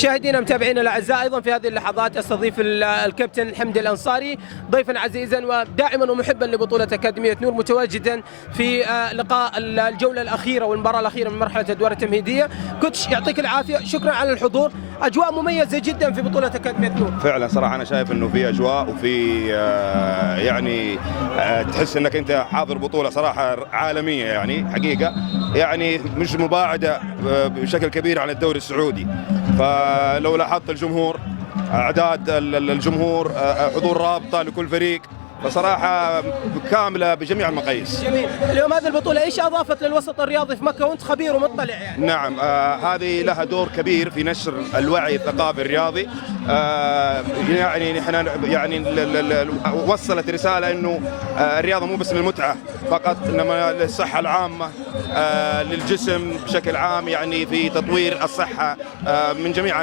مشاهدينا متابعينا الاعزاء، ايضا في هذه اللحظات استضيف الكابتن حمدي الانصاري ضيفا عزيزا وداعما ومحبا لبطوله اكاديميه نور، متواجدا في لقاء الجوله الاخيره والمباراه الاخيره من مرحله الادوار التمهيديه. كوتش يعطيك العافيه، شكرا على الحضور. اجواء مميزه جدا في بطوله اكاديميه نور. فعلا صراحه انا شايف انه في اجواء وفي يعني تحس انك انت حاضر بطوله صراحه عالميه، يعني حقيقه يعني مش مباعده بشكل كبير عن الدوري السعودي. فلو لاحظت الجمهور، اعداد الجمهور، حضور رابطه لكل فريق، فصراحة كاملة بجميع المقاييس. جميل. اليوم هذه البطولة ايش اضافت للوسط الرياضي في مكة وانت خبير ومطلع يعني؟ نعم، هذه لها دور كبير في نشر الوعي الثقافي الرياضي. يعني نحن يعني وصلت رسالة انه الرياضة مو بس للمتعة فقط، انما للصحة العامة، للجسم بشكل عام، يعني في تطوير الصحة من جميع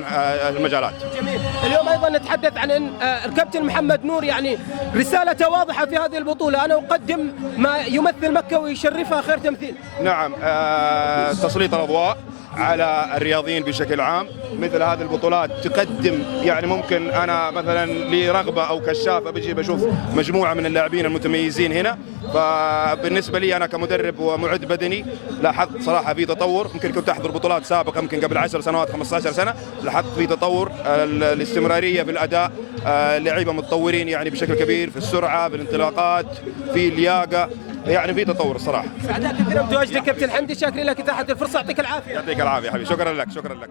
المجالات. جميل. اليوم ايضا نتحدث عن ان الكابتن محمد نور يعني رسالة واضحة في هذه البطولة، أنا أقدم ما يمثل مكة ويشرفها خير تمثيل. نعم، تسليط الأضواء على الرياضيين بشكل عام. مثل هذه البطولات تقدم، يعني ممكن أنا مثلا لي رغبة أو كشافة بجي بشوف مجموعة من اللاعبين المتميزين هنا، فبالنسبة لي أنا كمدرب ومعد بدني لاحظت صراحة في تطور. ممكن كنت أحضر بطولات سابقة ممكن قبل 10 سنوات 15 سنة، لاحظت في تطور، الاستمرارية في الأداء، لعيبة متطورين يعني بشكل كبير في السرعة، في الانطلاقات، في اللياقة، يعني في تطور الصراحة. سعداء كثيرا بتواجدك كابتن حمدي، شاكرين لك إتاحة الفرصة، يعطيك العافية. يعطيك العافية حبيبي، شكرا لك.